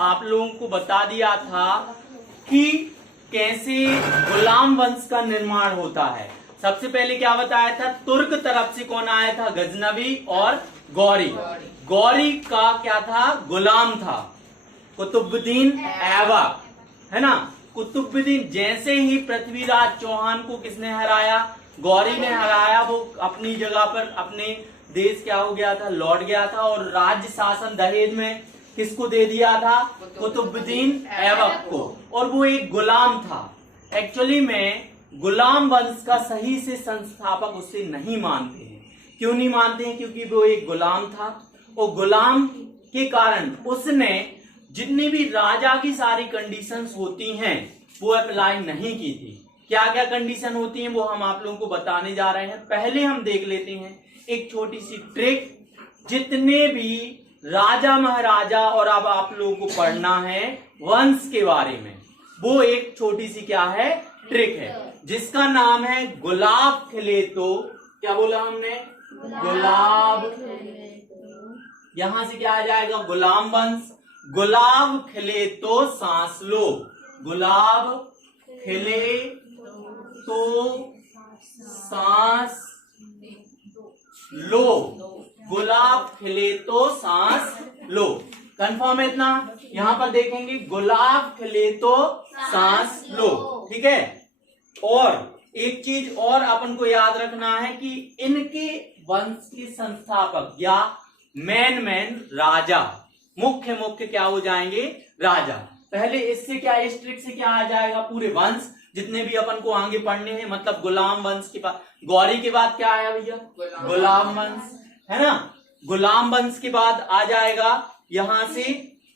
आप लोगों को बता दिया था कि कैसे गुलाम वंश का निर्माण होता है। सबसे पहले क्या बताया था, तुर्क तरफ से कौन आया था, गजनवी और गौरी। गौरी का क्या था, गुलाम था कुतुबुद्दीन ऐबक, है ना। कुतुबुद्दीन जैसे ही पृथ्वीराज चौहान को किसने हराया, गौरी ने हराया, वो अपनी जगह पर अपने देश क्या हो गया था, लौट गया था और राज्य शासन दहेज में किसको दे दिया था, कुतुबुद्दीन ऐबक को। और वो एक गुलाम था। एक्चुअली में गुलाम वंश का सही से संस्थापक उससे नहीं मानते हैं। क्यों नहीं मानते हैं, क्योंकि वो एक गुलाम था और गुलाम के कारण उसने जितनी भी राजा की सारी कंडीशंस होती हैं वो अप्लाई नहीं की थी। क्या क्या कंडीशन होती हैं वो हम आप लोगों को बताने जा रहे हैं। पहले हम देख लेते हैं एक छोटी सी ट्रिक। जितने भी राजा महाराजा, और अब आप लोगों को पढ़ना है वंश के बारे में, वो एक छोटी सी क्या है, ट्रिक है, जिसका नाम है गुलाब खिले तो, क्या बोला हमने, गुलाब, यहां से क्या आ जाएगा, गुलाम वंश। गुलाब खिले तो सांस लो, गुलाब खिले तो सांस लो, गुलाब खिले तो सांस लो। कंफर्म है इतना। यहां पर देखेंगे गुलाब खिले तो सांस लो, ठीक है। और एक चीज और अपन को याद रखना है कि इनके वंश के संस्थापक या मेन राजा, मुख्य क्या हो जाएंगे, राजा। पहले इससे क्या, इस ट्रिक से क्या आ जाएगा, पूरे वंश जितने भी अपन को आगे पढ़ने हैं, मतलब गुलाम वंश के बाद, गौरी के बाद क्या आया भैया, गुलाम वंश, है ना। गुलाम वंश के बाद आ जाएगा यहां से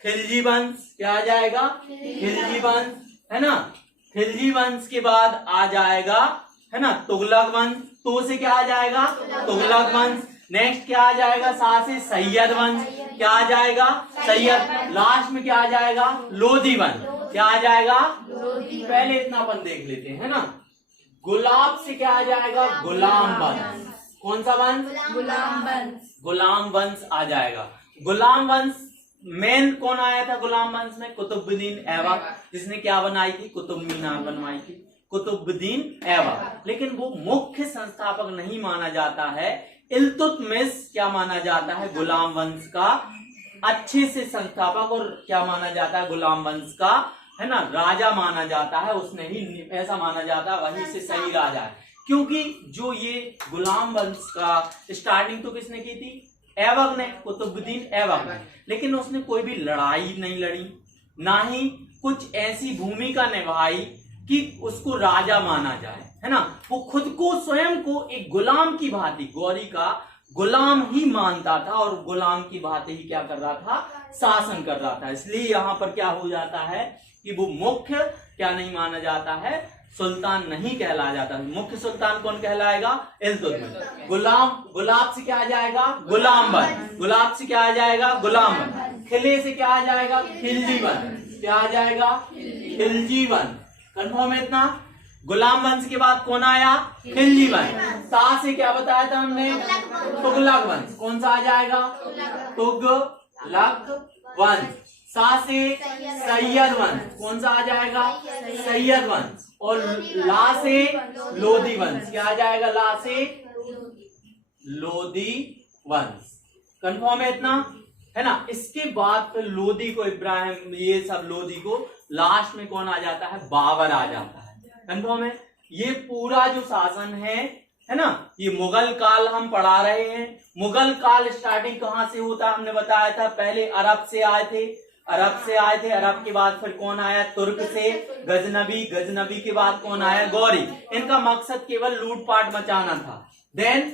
खिलजी वंश, क्या आ जाएगा, खिलजी वंश, है ना। खिलजी वंश के बाद आ जाएगा, है ना, तुगलक वंश। तो से क्या आ जाएगा, तुगलक वंश। नेक्स्ट क्या आ जाएगा, सा से सैयद वंश, क्या आ जाएगा, सैयद। लास्ट में क्या आ जाएगा, लोधी वंश, क्या आ जाएगा, पहले इतना अपन देख लेते हैं, है ना। गुलाब से क्या आ जाएगा, गुलाम वंश। कौन सा वंश, गुलाम वंश। गुलाम वंश आ जाएगा। गुलाम वंश मेन कौन आया था गुलाम वंश में, कुतुबुद्दीन ऐबक, जिसने क्या बनाई थी, कुतुब मीनार बनवाई थी, कुतुबुद्दीन ऐबक। लेकिन वो मुख्य संस्थापक नहीं माना जाता है। इल्तुतमिश क्या माना जाता है, गुलाम वंश का अच्छे से संस्थापक, और क्या माना जाता है, गुलाम वंश का, है ना, राजा माना जाता है। उसने ही ऐसा माना जाता है, वहीं से सही राजा है। क्योंकि जो ये गुलाम वंश का स्टार्टिंग तो किसने की थी, ऐबक ने, कुतुबुद्दीन ऐबक ने। लेकिन उसने कोई भी लड़ाई नहीं लड़ी, ना ही कुछ ऐसी भूमिका निभाई कि उसको राजा माना जाए, है ना। वो खुद को, स्वयं को एक गुलाम की भांति, गौरी का गुलाम ही मानता था और गुलाम की भांति ही क्या कर रहा था, शासन कर रहा था। इसलिए यहाँ पर क्या हो जाता है कि वो मुख्य क्या नहीं माना जाता है, सुल्तान नहीं कहला जाता। मुख्य सुल्तान कौन कहलाएगा, इल्तुतमिश। गुलाब से क्या आ जाएगा, गुलाम वंश। गुलाब से क्या आ जाएगा, गुलाम वंश। खिले से क्या आ जाएगा, खिलजी वंश, क्या आ जाएगा, खिलजी वंश। कंफर्म है इतना। गुलाम वंश के बाद कौन आया, खिलजी वंश। सा से क्या बताया था हमने, तुगलक वंश। कौन सा आ जाएगा, तुगलक वंश। सा से सैयद वंश। कौन सा आ जाएगा, सैयद वंश। और ला से लोधी वंश, क्या आ जाएगा, ला से लोधी वंश। कंफर्म है इतना, है ना। इसके बाद फिर लोधी को, इब्राहिम, ये सब लोधी को, लास्ट में कौन आ जाता है, बाबर आ जाता है। कंफर्म है। ये पूरा जो शासन है ना, ये मुगल काल हम पढ़ा रहे हैं। मुगल काल स्टार्टिंग कहां से होता है, हमने बताया था, पहले अरब से आए थे, अरब के बाद फिर कौन आया, तुर्क से, गजनबी के बाद कौन आया, गौरी। इनका मकसद केवल लूटपाट मचाना था। देन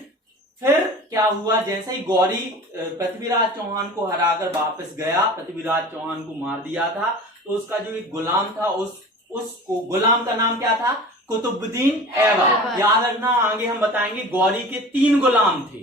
फिर क्या हुआ, जैसे ही गौरी पृथ्वीराज चौहान को हराकर वापस गया, पृथ्वीराज चौहान को मार दिया था, तो उसका जो एक गुलाम था, उसको गुलाम का नाम क्या था, कुतुबुद्दीन ऐबक। याद रखना, आगे हम बताएंगे गौरी के 3 गुलाम थे,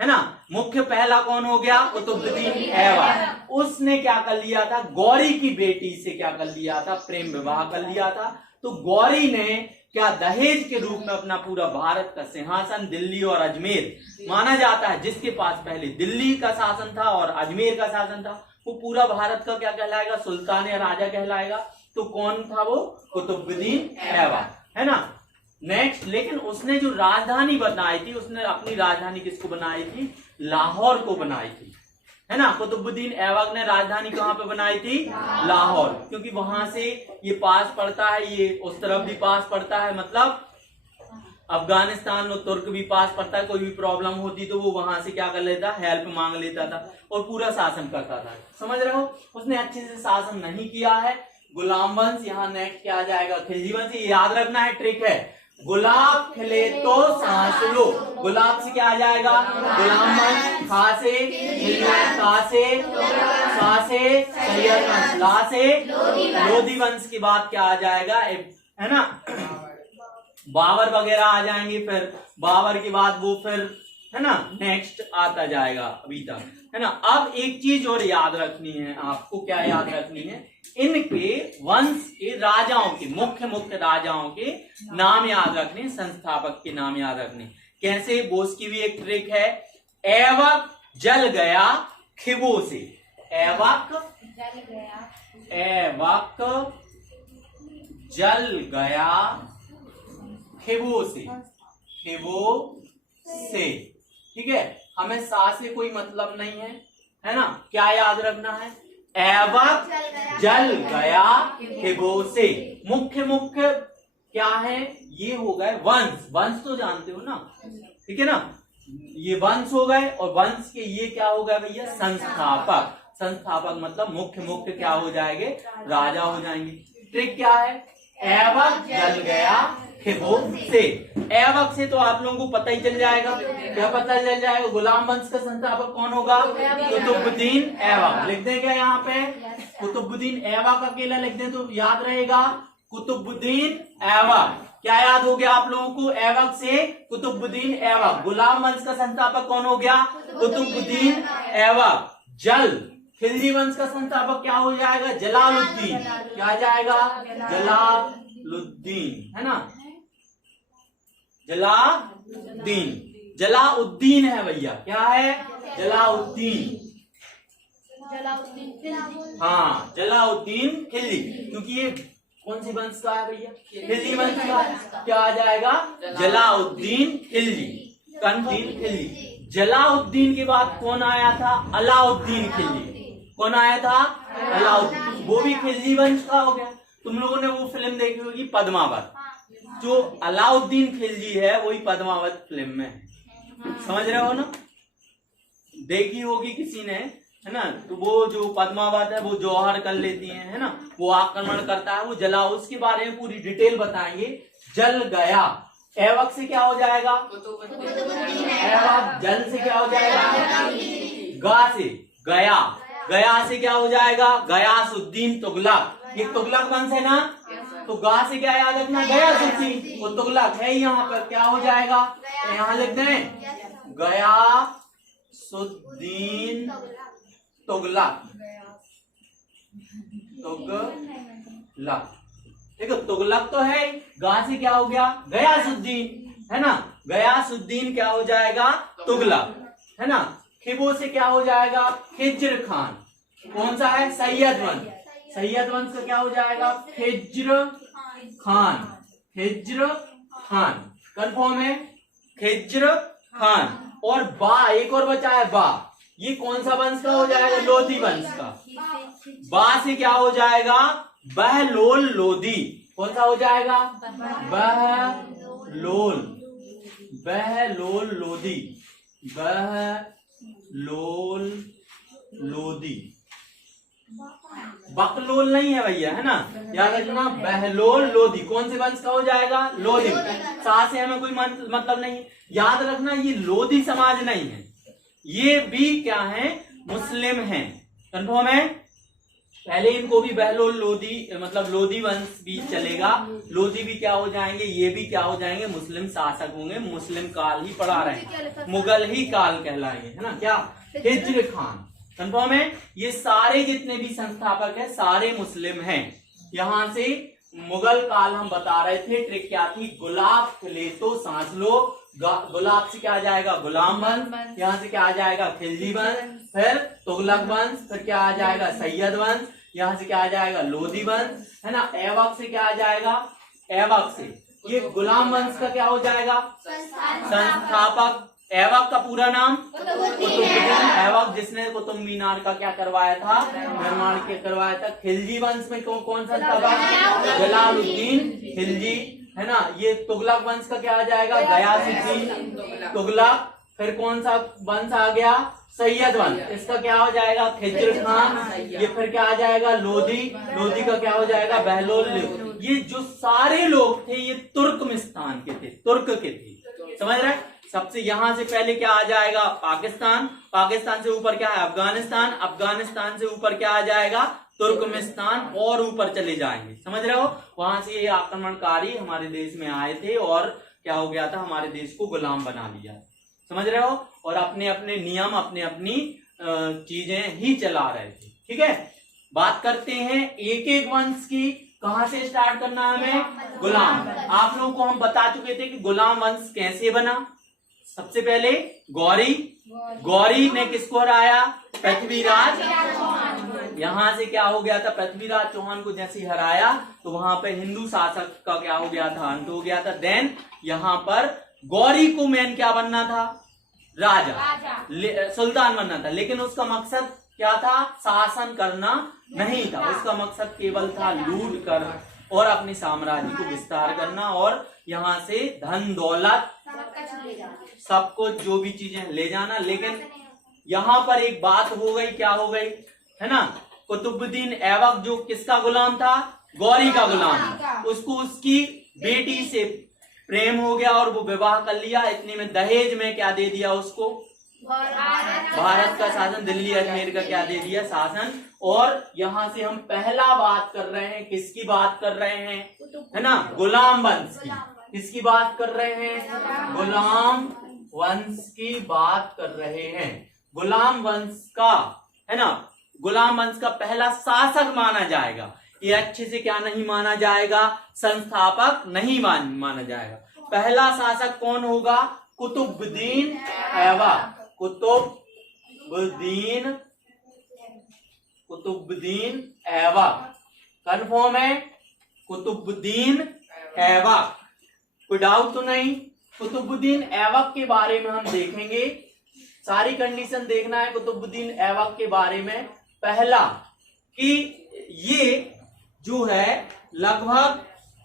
है ना। मुख्य पहला कौन हो गया, कुतुबुद्दीन ऐबक। उसने क्या कर लिया था, गौरी की बेटी से क्या कर लिया था, प्रेम विवाह कर लिया था। तो गौरी ने क्या दहेज के रूप में अपना पूरा भारत का सिंहासन, दिल्ली और अजमेर माना जाता है, जिसके पास पहले दिल्ली का शासन था और अजमेर का शासन था, वो पूरा भारत का क्या कहलाएगा, सुल्तान या राजा कहलाएगा। तो कौन था वो, कुतुबुद्दीन ऐबक, है ना। नेक्स्ट, लेकिन उसने जो राजधानी बनाई थी, उसने अपनी राजधानी किसको बनाई थी, लाहौर को बनाई थी, है ना। कुतुबुद्दीन ऐबक ने राजधानी कहाँ पे बनाई थी, लाहौर, क्योंकि वहां से ये पास पड़ता है, ये उस तरफ भी पास पड़ता है, मतलब अफगानिस्तान और तुर्क भी पास पड़ता है। कोई भी प्रॉब्लम होती तो वो वहां से क्या कर लेता, हेल्प मांग लेता था और पूरा शासन करता था। समझ रहे हो, उसने अच्छे से शासन नहीं किया है। गुलाम वंश, यहाँ नेक्स्ट क्या आ जाएगा, खिलजी वंश। ये याद रखना है, ट्रिक है, गुलाब खिले तो सांस लो। गुलाब से क्या आ जाएगा, गुलाम वंश, खा से खिलजी, का से सा से सैयद वंश, ला से लोधी वंश के बाद क्या आ जाएगा, है ना, बाबर वगैरह आ जाएंगे। फिर बाबर के बाद वो फिर, है ना, नेक्स्ट आता जाएगा अभी तक, है ना। अब एक चीज और याद रखनी है आपको, क्या याद रखनी है, इनके वंश के राजाओं के, मुख्य राजाओं के नाम याद रखने, संस्थापक के नाम याद रखने। कैसे, बोस की भी एक ट्रिक है। ऐबक जल गया खिबो से, ऐबक जल गया खिबो से, खिबो से, ठीक है। हमें सा से कोई मतलब नहीं है ना। क्या याद रखना है, ऐबक जल गया खिबो से। मुख्य क्या है, ये हो गए वंश, वंश तो जानते हो ना, ठीक है ना, ये वंश हो गए। और वंश के ये क्या हो गए भैया, संस्थापक। संस्थापक मतलब मुख्य क्या हो जाएंगे, राजा हो जाएंगे। ट्रिक क्या है, ऐबक जल गया खिबो से। ऐबक से तो आप लोगों को पता ही चल जाएगा, क्या पता चल जाएगा, गुलाम वंश का संस्थापक कौन होगा, कुतुबुद्दीन ऐबक। लिख दें क्या यहाँ पे, कुतुबुद्दीन ऐबक अकेला लिख दें तो याद रहेगा, कुतुबुद्दीन ऐबक। क्या याद हो गया आप लोगों को, ऐबक से कुतुबुद्दीन ऐबक। गुलाम वंश का संस्थापक कौन हो गया, कुतुबुद्दीन ऐबक। जल खिलजी वंश का संस्थापक क्या हो जाएगा, जलालुद्दीन। क्या जाएगा, जलालुद्दीन, है ना, जलाउद्दीन। जलाउद्दीन है भैया, क्या है, जलाउद्दीन। हाँ, जलाउद्दीन खिलजी, क्योंकि ये कौन सी वंश का है भैया, खिलजी वंश का। क्या आ जाएगा, जलाउद्दीन खिलजी, कनदीन खिलजी। जलाउद्दीन के बाद कौन आया था, अलाउद्दीन खिलजी। कौन आया था, अलाउद्दीन, वो भी खिलजी वंश का हो गया। तुम लोगों ने वो फिल्म देखी होगी पद्मावत, जो अलाउद्दीन खिलजी है वही पद्मावत फिल्म में है। समझ रहे हो ना, देखी होगी किसी ने, है ना। तो वो जो पद्मावत है वो जौहर कर लेती है ना, वो आक्रमण करता है, वो जला, उसके बारे में पूरी डिटेल बताएंगे। जल गया, ऐबक से क्या हो जाएगा, ऐबक। जल से क्या हो जाएगा, गा से गया, गया से क्या हो जाएगा, गयासुद्दीन तुगलक। ये तुगलक वंश है ना, तो गा से क्या याद रखना, गयासुद्दीन, वो तुगलक है। यहाँ पर क्या हो जाएगा, यहाँ लिख दें, गयासुद्दीन तुगलक, तुगलक, देखो तुगलक तो है, गा से क्या हो गया, गयासुद्दीन, है ना। गयासुद्दीन क्या हो जाएगा, तुगलक, है ना। खिबो से क्या हो जाएगा, खिज्र खान। कौन सा है, सैयद वंश। सैयद वंश का क्या हो जाएगा, खिज्र खान, खिज्र खान, कंफर्म है, खिज्र खान। और बा, एक और बचा है बा, ये कौन सा वंश का हो जाएगा, लोधी वंश का। बा से क्या हो जाएगा, बहलोल लोधी। कौन सा हो जाएगा, बहलोल, बहलोल लोधी, बहलोल लोधी। बकलोल नहीं है भैया, है ना, याद रखना, बहलोल लोधी। कौन से वंश का हो जाएगा, लोधी। सा से हमें कोई मतलब नहीं, याद रखना ये लोधी समाज नहीं है, ये भी क्या है, मुस्लिम है। कंफर्म है, पहले इनको भी बहलोल लोधी, मतलब लोधी वंश भी चलेगा। लोधी भी क्या हो जाएंगे, ये भी क्या हो जाएंगे, मुस्लिम शासक होंगे। मुस्लिम काल ही पढ़ा रहे हैं, मुगल ही काल कहलाएंगे, है ना। क्या, हिज्र खान, कंफर्म है। ये सारे जितने भी संस्थापक है सारे मुस्लिम हैं। यहां से मुगल काल हम बता रहे थे, ट्रिक क्या थी, गुलाब खिले तो सांस लो। गुलाब से क्या आ जाएगा, गुलाम वंश, यहाँ से क्या आ जाएगा, खिलजी वंश, फिर तुगलक वंश, फिर क्या आ जाएगा, सैयद वंश, यहाँ से क्या आ जाएगा, लोधी वंश, है ना। ऐबक से क्या आ जाएगा, ऐबक से ये गुलाम वंश का क्या हो जाएगा, संस्थापक। ऐबक का पूरा नाम कुतुबुद्दीन ऐबक, जिसने कुतुब मीनार का क्या करवाया था, निर्माण करवाया था। खिलजी वंश में कौन सा था, जलालुद्दीन खिलजी, है ना। ये तुगलक वंश का क्या आ जाएगा, गयासुद्दीन तुगलक। फिर कौन सा वंश आ गया, सैयद वंश, इसका क्या हो जाएगा, खिज्र खान। ये फिर क्या आ जाएगा, लोधी, लोधी का क्या हो जाएगा, बहलोल। ये जो सारे लोग थे ये तुर्कमिस्तान के थे, तुर्क के थे, समझ रहे। सबसे यहां से पहले क्या आ जाएगा, पाकिस्तान, पाकिस्तान से ऊपर क्या है, अफगानिस्तान, अफगानिस्तान से ऊपर क्या आ जाएगा, तुर्कमेनिस्तान, और ऊपर चले जाएंगे, समझ रहे हो। वहां से ये आक्रमणकारी हमारे देश में आए थे और क्या हो गया था, हमारे देश को गुलाम बना लिया, समझ रहे हो। और अपने अपने नियम, अपने अपनी चीजें ही चला रहे थे, ठीक है। बात करते हैं एक एक वंश की, कहां से स्टार्ट करना है हमें, गुलाम। आप लोगों को हम बता चुके थे कि गुलाम वंश कैसे बना। सबसे पहले गौरी, गौरी ने किसको हराया, पृथ्वीराज। यहां से क्या हो गया था, पृथ्वीराज चौहान को जैसे हराया तो वहां पे हिंदू शासक का क्या हो गया था, अंत हो गया था। देन यहाँ पर गौरी को मेन क्या बनना था, राजा, सुल्तान बनना था। लेकिन उसका मकसद क्या था, शासन करना नहीं था, उसका मकसद केवल था लूट कर और अपने साम्राज्य को विस्तार करना और यहाँ से धन दौलत सब कुछ जो भी चीजें ले जाना। लेकिन यहाँ पर एक बात हो गई, क्या हो गई, है ना। कुतुबुद्दीन ऐबक जो किसका गुलाम था, गौरी का गुलाम, उसको उसकी बेटी से प्रेम हो गया और वो विवाह कर लिया। इतने में दहेज में क्या दे दिया उसको, भारत का शासन, दिल्ली अजमेर का क्या दे दिया, शासन। और यहाँ से हम पहला बात कर रहे हैं, किसकी बात कर रहे हैं, है ना, गुलाम वंश की। किसकी बात कर रहे हैं, गुलाम वंश की बात कर रहे हैं। गुलाम वंश का, है ना, गुलाम वंश का पहला शासक माना जाएगा। ये अच्छे से क्या नहीं माना जाएगा, संस्थापक नहीं माना जाएगा। पहला शासक कौन होगा, कुतुबुद्दीन ऐबक, कुतुबुद्दीन ऐबक, कन्फर्म है, कुतुबुद्दीन ऐबक, कोई डाउट तो नहीं। कुतुबुद्दीन ऐबक के बारे में हम देखेंगे, सारी कंडीशन देखना है कुतुबुद्दीन ऐबक के बारे में। पहला कि ये जो है लगभग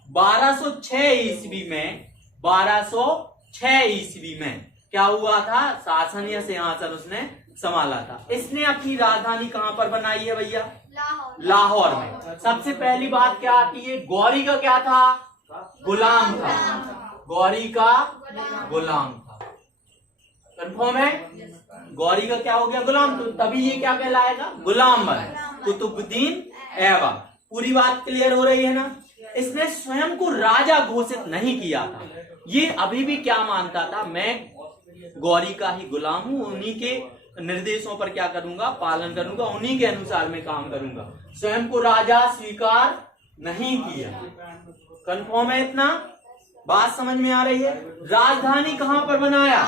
1206 ईस्वी में, 1206 ईस्वी में क्या हुआ था, शासन या सिंहासन उसने संभाला था। इसने अपनी राजधानी कहां पर बनाई है भैया, लाहौर में। सबसे पहली बात क्या आती है, गौरी का क्या था, गुलाम था, गौरी का गुलाम था, कंफर्म है। गौरी का क्या हो गया, गुलाम, तो तभी ये क्या कहलाएगा, गुलाम वंश, कुतुबुद्दीन ऐबक। पूरी बात क्लियर हो रही है ना। इसने स्वयं को राजा घोषित नहीं किया था, ये अभी भी क्या मानता था, मैं गौरी का ही गुलाम हूं, उन्हीं के निर्देशों पर क्या करूंगा, पालन करूंगा, उन्हीं के अनुसार मैं काम करूंगा। स्वयं को राजा स्वीकार नहीं किया, कंफर्म है इतना, बात समझ में आ रही है। राजधानी कहां पर बनाया,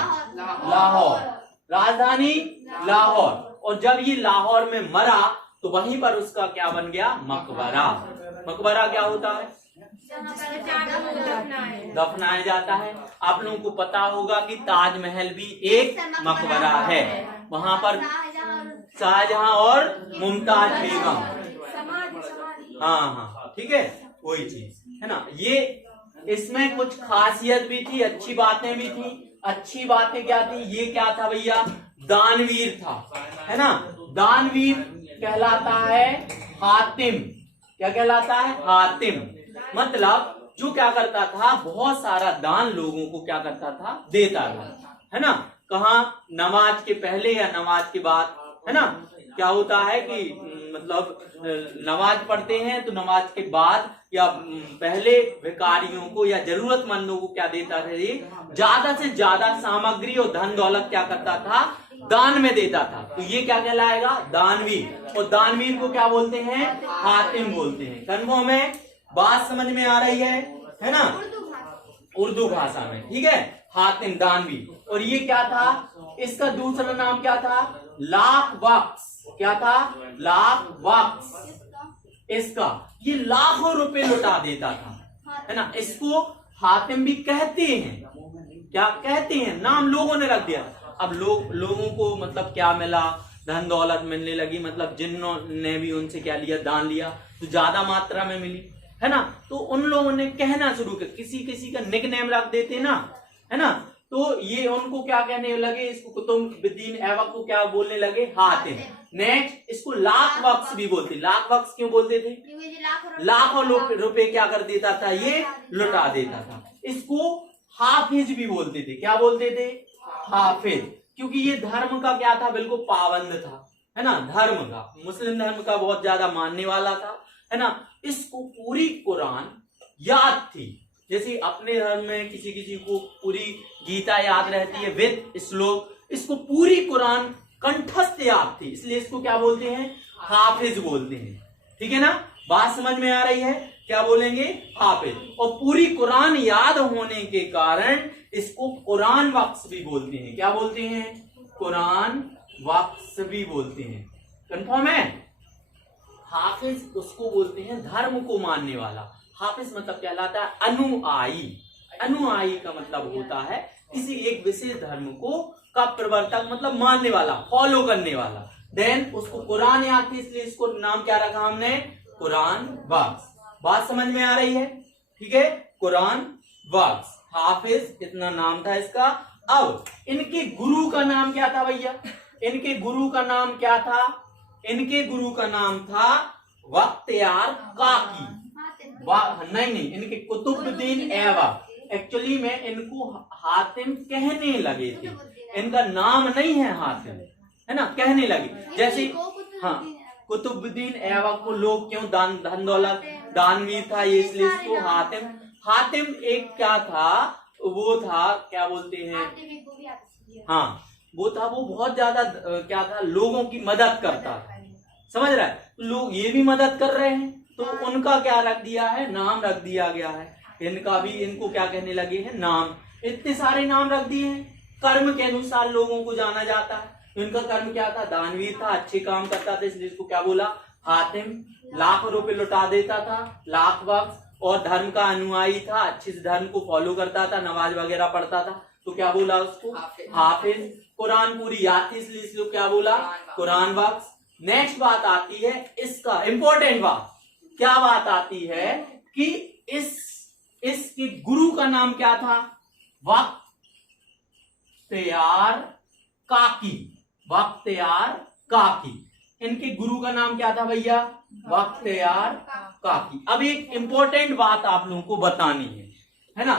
लाहौर, राजधानी लाहौर। और जब ये लाहौर में मरा तो वहीं पर उसका क्या बन गया, मकबरा। मकबरा क्या होता है, दफनाया जाता है। आप लोगों को पता होगा कि ताजमहल भी एक मकबरा है, वहां पर शाहजहां और मुमताज बेगम, हाँ ठीक है, वही चीज है ना। ये इसमें कुछ खासियत भी थी, अच्छी बातें भी थी। अच्छी बातें क्या थी, ये क्या था भैया, दानवीर था, है ना। दानवीर कहलाता है हातिम, क्या कहलाता है, हातिम। मतलब जो क्या करता था, बहुत सारा दान लोगों को क्या करता था, देता था, है ना। कहाँ, नमाज के पहले या नमाज के बाद, है ना। क्या होता है कि मतलब नमाज पढ़ते हैं तो नमाज के बाद या पहले भिखारियों को या जरूरतमंदों को क्या देता था, ये ज्यादा से ज्यादा सामग्री और धन दौलत क्या करता था, दान में देता था। तो ये क्या कहलाएगा, दानवीर। और दानवीर को क्या बोलते हैं, हातिम बोलते हैं। कन्फर्म है, बात समझ में आ रही है ना, उर्दू भाषा में, ठीक है। हातिम दानवी। और ये क्या था, इसका दूसरा नाम क्या था, लाख बख्श। क्या था, लाख बख्श। इसका ये लाखों रुपए लुटा देता था, है ना। इसको हातिम भी कहते हैं, क्या कहते हैं, नाम लोगों ने रख दिया। अब लोगों को मतलब क्या मिला, धन दौलत मिलने लगी, मतलब जिन्हों ने भी उनसे क्या लिया, दान लिया, तो ज्यादा मात्रा में मिली, है ना। तो उन लोगों ने कहना शुरू किया, किसी किसी का निक नेम रख देते ना, है ना। तो ये उनको क्या कहने लगे, इसको कुतुबुद्दीन ऐबक को क्या बोलने लगे, हातिम। नेक्स्ट इसको लाख बख्श भी बोलते। लाख बख्श क्यों बोलते थे, लाखों रुपए क्या कर देता था, ये लुटा देता था। इसको हाफिज भी बोलते थे। क्या बोलते थे, हाफिज, क्योंकि ये धर्म का क्या था, बिल्कुल पाबंद था, है ना, धर्म का, मुस्लिम धर्म का बहुत ज्यादा मानने वाला था, है ना। इसको पूरी कुरान याद थी, जैसे अपने धर्म में किसी किसी को पूरी गीता याद रहती है विद श्लोक, इसको पूरी कुरान कंठस्थ याद थी, इसलिए इसको क्या बोलते हैं, हाफिज बोलते हैं। ठीक है ना, बात समझ में आ रही है, क्या बोलेंगे, हाफिज। और पूरी कुरान याद होने के कारण इसको कुरान बख्श भी बोलते हैं। क्या बोलते हैं, कुरान बख्श भी बोलते हैं। कंफर्म है। हाफिज उसको बोलते हैं धर्म को मानने वाला। हाफिज मतलब कहलाता है अनुयायी। अनुयायी का मतलब होता है किसी एक विशेष धर्म को का प्रवर्तक, मतलब मानने वाला, फॉलो करने वाला। देन उसको कुरान याद थी, इसलिए इसको नाम क्या रखा हमने, कुरान बख्श। बात समझ में आ रही है, ठीक है, कुरान बख्श, हाफिज इतना नाम था इसका। अब इनके गुरु का नाम क्या था भैया, इनके गुरु का नाम क्या था, इनके गुरु का नाम था बख्तियार काकी। नहीं, इनके कुतुबुद्दीन ऐबक। एक्चुअली में इनको हातिम कहने लगे थे, इनका नाम नहीं है हातिम, है ना, कहने लगे। जैसे हाँ, कुतुबुद्दीन ऐबक को लोग क्यों धन दौलत दानवीर था ये, इसलिए इसको हातिम। हातिम एक क्या था, वो था क्या बोलते हैं, हाँ वो था, वो बहुत ज्यादा क्या था, लोगों की मदद करता था, समझ रहा है। लोग ये भी मदद कर रहे हैं, तो उनका क्या रख दिया है, नाम रख दिया गया है। इनका भी, इनको क्या कहने लगे हैं, नाम। इतने सारे नाम रख दिए हैं, कर्म के अनुसार लोगों को जाना जाता है। इनका कर्म क्या था, दानवीर था, अच्छे काम करता था, इसलिए इसको क्या बोला, हातिम। लाखों रुपए लुटा देता था, लाख बख्श। और धर्म का अनुयायी था, अच्छे से धर्म को फॉलो करता था, नमाज वगैरह पढ़ता था, तो क्या बोला उसको, हाफिज। कुरान पूरी याद थी, इसलिए इसको क्या बोला, कुरान बख्श। नेक्स्ट बात आती है इसका इंपॉर्टेंट बात, क्या बात आती है कि इसके गुरु का नाम क्या था, बख्तियार काकी। बख्तियार काकी, इनके गुरु का नाम क्या था भैया, बख्तियार काकी। अब एक इंपॉर्टेंट बात आप लोगों को बतानी है ना,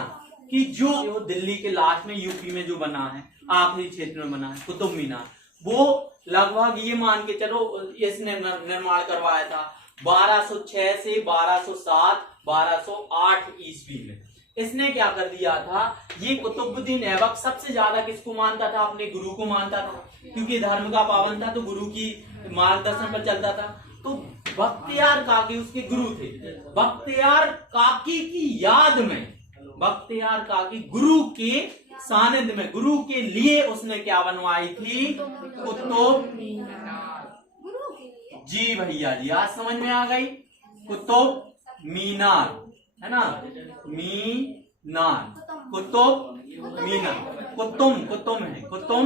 कि जो दिल्ली के लास्ट में यूपी में जो बना है, आखिरी क्षेत्र में बना है कुतुब मीनार, वो लगभग ये मान के चलो इसने निर्माण करवाया था 1206 से 1207 1208 ईस्वी में। इसने क्या कर दिया था, ये कुतुबुद्दीन ऐबक सबसे ज्यादा किसको मानता था, अपने गुरु को मानता था, क्योंकि धर्म का पाबंद था, तो गुरु की मार्गदर्शन पर चलता था। तो बख्तियार काकी उसके गुरु थे। बख्तियार काकी की याद में, बख्तियार काकी गुरु के सानिध्य में, गुरु के लिए उसने क्या बनवाई थी, कुतुब जी भैया जी, आज समझ में आ गई, कुतुब मीनार, है ना, मीनार, कुतुब मीनार, कुतुम है, कुतुब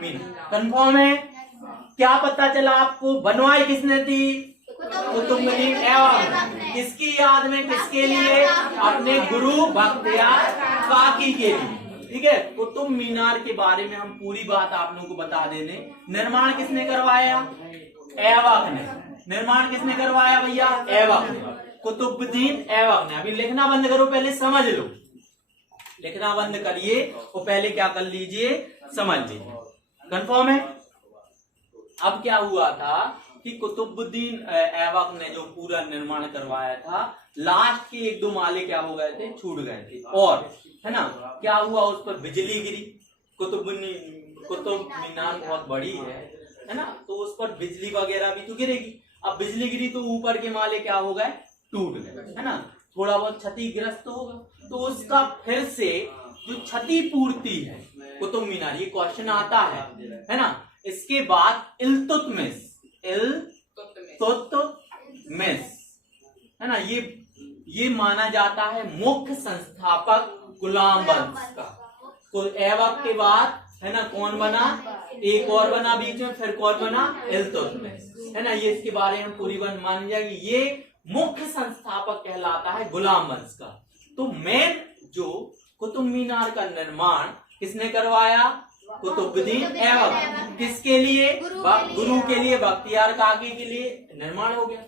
मीनार। कंफर्म है। क्या पता चला आपको, बनवाई किसने थी, कुतुबुद्दीन ऐबक। किसकी याद में, किसके लिए, अपने गुरु बख्तियार काकी के लिए। ठीक है, कुतुब मीनार के बारे में हम पूरी बात आप लोगों को बता देने। निर्माण किसने करवाया, ऐबक ने। निर्माण किसने करवाया भैया, ऐबक ने, कुतुबुद्दीन ऐबक ने। अभी लिखना बंद करो, पहले समझ लो, लिखना बंद करिए और पहले क्या कर लीजिए, समझ लीजिए। कंफर्म है। अब क्या हुआ था कि कुतुबुद्दीन ऐबक ने जो पूरा निर्माण करवाया था, लास्ट के 1-2 माले क्या हो गए थे, छूट गए थे, और है ना, क्या हुआ, उस पर बिजली गिरी। कुतुब मीनार बहुत बड़ी है ना, तो उस पर बिजली वगैरह भी तो गिरेगी। अब बिजली गिरी तो ऊपर के माले क्या हो गए, टूट गए, है ना, थोड़ा बहुत क्षतिग्रस्त होगा। तो उसका फिर से जो क्षतिपूर्ति है कुतुब मीनार, ये क्वेश्चन आता है ना। इसके बाद इल्तुतमिश है ना, ये माना जाता है मुख्य संस्थापक गुलाम वंश का। तो ऐबक के बाद है ना कौन बना, एक और बना बीच में, फिर कौन बना, इल्तुतमिश है ना। ये इसके बारे में पूरी बात मान जाएगी, ये मुख्य संस्थापक कहलाता है गुलाम वंश का। तो मेन जो कुतुब मीनार का निर्माण किसने करवाया, कुतुबुद्दीन ऐबक। किसके लिए, गुरु के लिए, बख्तियार काकी के लिए निर्माण हो गया।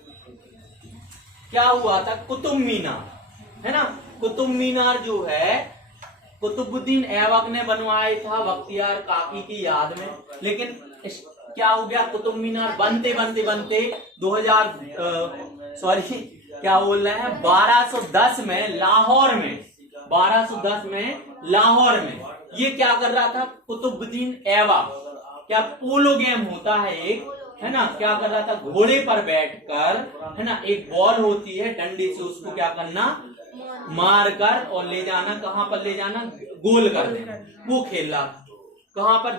क्या हुआ था, कुतुब मीनार है ना, कुतुब मीनार जो है कुतुबुद्दीन ऐबक ने बनवाया था बख्तियार काकी की याद में। लेकिन क्या हो गया, कुतुब मीनार बनते बनते बनते 1210 में लाहौर में, 1210 में लाहौर में ये क्या कर रहा था, कुतुबुद्दीन ऐबक, क्या पोलो गेम होता है एक, है ना, क्या कर रहा था, घोड़े पर बैठकर है ना, एक बॉल होती है डंडे से, उसको क्या करना, मार कर और ले जाना, कहां पर ले जाना, गोल कर देना, वो खेल रहा था। कहां पर,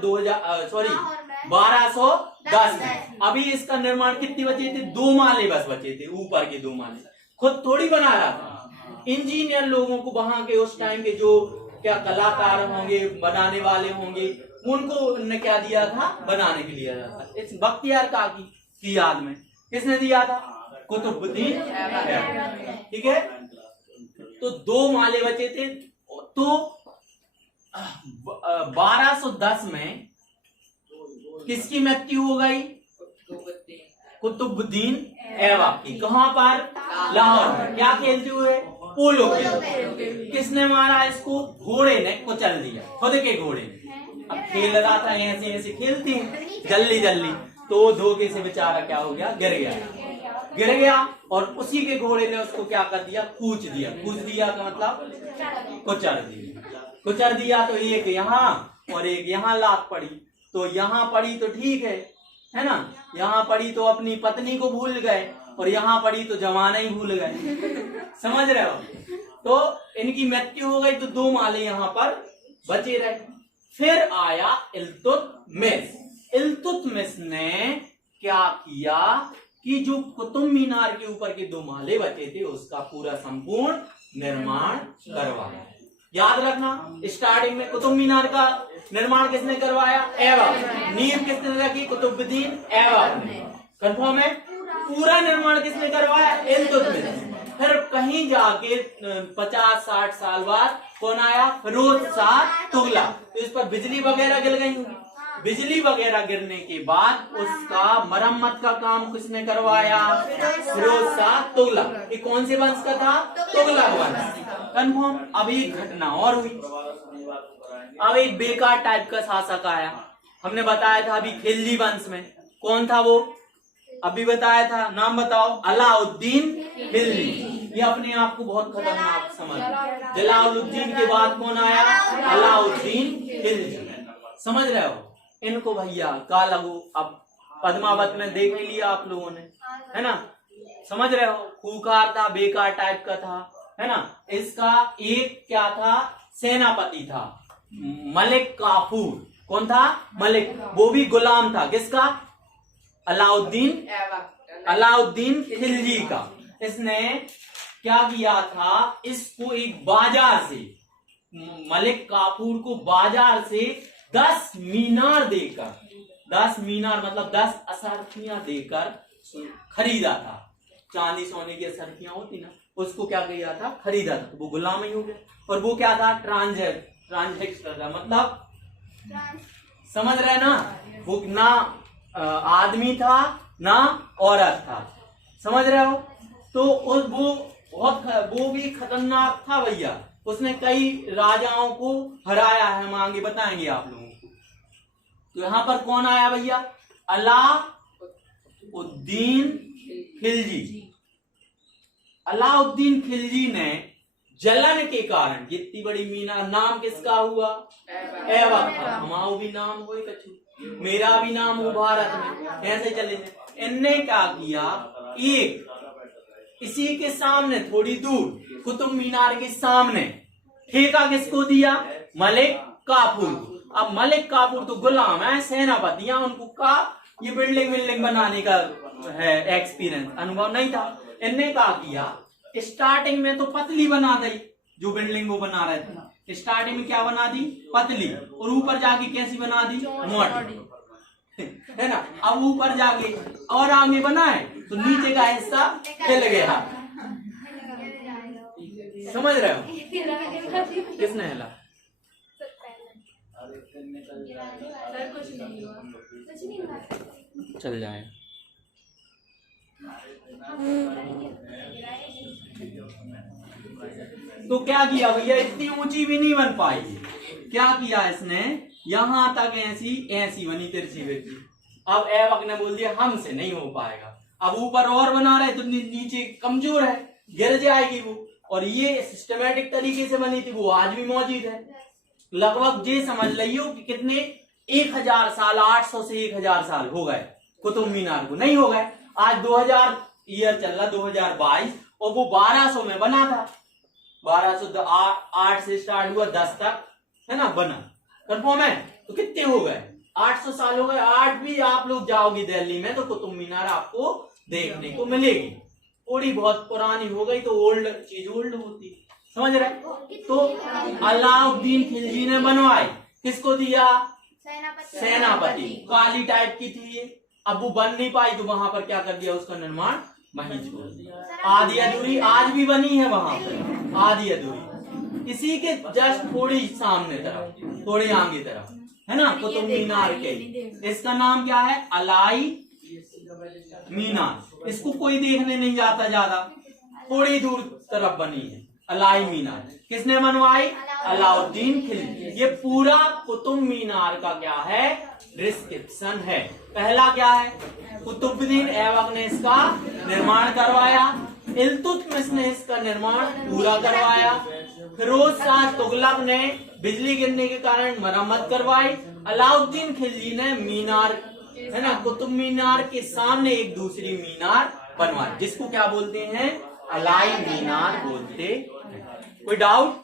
1210 में। अभी इसका निर्माण कितने बचे थे, 2 माले बस बचे थे, ऊपर के 2 माले, खुद थोड़ी बना रहा था। इंजीनियर लोगों को वहां के उस टाइम के जो क्या कलाकार होंगे, बनाने वाले होंगे, उनको उन्होंने क्या दिया था, बनाने के लिए दिया था। इस बख्तियार काकी की याद में किसने दिया था, कुतुबुद्दीन ऐबक। ठीक है, तो 2 माले बचे थे। तो 1210 में किसकी मृत्यु हो गई, कुतुबुद्दीन ऐबक की। कहां पर, लाहौर में। क्या खेलते हुए, पोलो खेलते। किसने मारा इसको, घोड़े ने कुचल दिया, खुद के घोड़े ने। अब खेल रहा था, ऐसे ऐसे खेलती हैं जल्दी जल्दी, तो धोखे से बेचारा क्या हो गया, गिर गया और उसी के घोड़े ने उसको क्या कर दिया, कूच दिया का मतलब कुचल दिया। तो एक यहाँ और एक यहाँ लात पड़ी। तो यहाँ पड़ी तो ठीक है ना, यहाँ पड़ी तो अपनी पत्नी को भूल गए, और यहाँ पड़ी तो जमाना ही भूल गए। समझ रहे हो, तो इनकी मृत्यु हो गई, तो 2 माले यहाँ पर बचे रहे। फिर आया इल्तुतमिश ने क्या किया कि जो कुतुब मीनार के ऊपर के 2 माले बचे थे उसका पूरा संपूर्ण निर्माण करवाया। याद रखना, स्टार्टिंग में कुतुब मीनार का निर्माण किसने करवाया, ऐबक। नींव किसने रखी, कुतुबुद्दीन ऐबक ने। कंफर्म है, पूरा निर्माण किसने करवाया, इल्तुतमिश। फिर कहीं जाके 50-60 साल बाद कौन आया, फिरोज शाह तुगलक। तो इस पर बिजली वगैरह गिर गई होगी। बिजली वगैरह गिरने के बाद उसका मरम्मत का काम किसने करवाया, फिरोज शाह तुगलक। ये कौन से वंश का था, तुगलक वंश। कंफर्म। अब एक घटना और हुई, अब एक बेकार टाइप का शासक आया। हमने बताया था अभी खिलजी वंश में, कौन था वो, अभी बताया था, नाम बताओ, अलाउद्दीन खिलजी। ये अपने आप को बहुत खतरनाक समझ। जलालुद्दीन के बाद कौन आया, अलाउद्दीन खिलजी। समझ रहे हो, इनको भैया का लगू, अब पद्मावत में देख ही लिया आप लोगों ने, है ना। समझ रहे हो, खूंखार था, बेकार टाइप का था, है ना। इसका एक क्या था, सेनापति था, मलिक काफूर। कौन था, मलिक, वो भी गुलाम था, किसका, अलाउद्दीन खिलजी का। इसने क्या किया था, इसको एक बाजार से, मलिक काफूर को बाजार से 10 मीनार देकर, 10 मीनार मतलब 10 असरफियां देकर खरीदा था। चांदी सोने की असरफियां होती ना, उसको क्या किया था, खरीदा था। तो वो गुलाम ही हो गया। और वो क्या था, ट्रांजेक्टर, मतलब समझ रहे ना, वो ना आदमी था ना औरत था। समझ रहे हो, तो वो भी खतरनाक था भैया। उसने कई राजाओं को हराया है, हम आगे बताएंगे आप लोगों को। तो यहाँ पर कौन आया भैया, अलाउद्दीन खिलजी। अलाउद्दीन खिलजी ने जलन के कारण, इतनी बड़ी मीनार, नाम किसका हुआ, ऐबक था। हमारा भी नाम हो, मेरा भी नाम हो भारत में, ऐसे चले। इनने क्या किया, एक इसी के सामने थोड़ी दूर कुतुब मीनार के सामने ठेका किसको दिया, मलिक काफूर। अब मलिक काफूर तो गुलाम है, सेनापति हैं, उनको का ये बिल्डिंग बनाने का है एक्सपीरियंस, अनुभव नहीं था। इनने क्या किया, स्टार्टिंग में तो पतली बना दी, जो बिल्डिंग वो बना रहे थे स्टार्टिंग में क्या बना दी, पतली, और ऊपर जाके कैसी बना दी, मोटी, है ना। अब ऊपर जाके और आगे बनाए तो नीचे का हिस्सा हिल गया, समझ रहे हो, किसने हिला, चल जाए। तो क्या किया भैया, इतनी ऊंची भी नहीं बन पाई, क्या किया इसने, यहां तक ऐसी बनी तिरछी बिरछी। अब ऐबक ने बोल दिया हमसे नहीं हो पाएगा, अब ऊपर और बना रहे तो नीचे कमजोर है, गिर जाएगी वो। और ये सिस्टमेटिक तरीके से बनी थी, वो आज भी मौजूद है। लगभग ये समझ लियो कि कितने 1000 साल, 800 से 1000 साल हो गए कुतुब मीनार को, नहीं हो गए। आज 2000 ईयर चल रहा, 2022, और वो 1200 में बना था, 1208 से स्टार्ट हुआ 10 तक, है ना, बना। कंफर्म है? तो कितने हो गए, 800 साल हो गए। आज भी आप लोग जाओगे दिल्ली में तो कुतुब मीनार आपको देखने को मिलेगी। थोड़ी बहुत पुरानी हो गई तो ओल्ड चीज ओल्ड होती, समझ रहे। तो अलाउद्दीन खिलजी ने बनवाई, किसको दिया, सेनापति, काली टाइप की थी ये। अब वो बन नहीं पाई तो वहां पर क्या कर दिया, उसका निर्माण वहीं छोड़ दिया। आधी अधूरी आज भी बनी है वहां पर, आधी अधूरी, इसी के जस्ट थोड़ी सामने तरफ, थोड़ी आगे तरफ, है ना, कुतुब मीनार के। इसका नाम क्या है, अलाई मीनार। इसको कोई देखने नहीं जाता ज्यादा, थोड़ी दूर तरफ बनी है अलाई मीनार। किसने बनवाई, अलाउद्दीन खिलजी। ये पूरा कुतुब मीनार का क्या है, डिस्क्रिप्शन है। पहला क्या है, कुतुबुद्दीन ऐबक ने इसका निर्माण करवाया, इल्तुतमिश ने इसका निर्माण पूरा करवाया, फिरोज शाह तुगलक ने बिजली गिरने के कारण मरम्मत करवाई, अलाउद्दीन खिलजी ने मीनार, है ना, कुतुब मीनार के सामने एक दूसरी मीनार बनवाई, जिसको क्या बोलते हैं, अलाई मीनार बोलते हैं। कोई डाउट?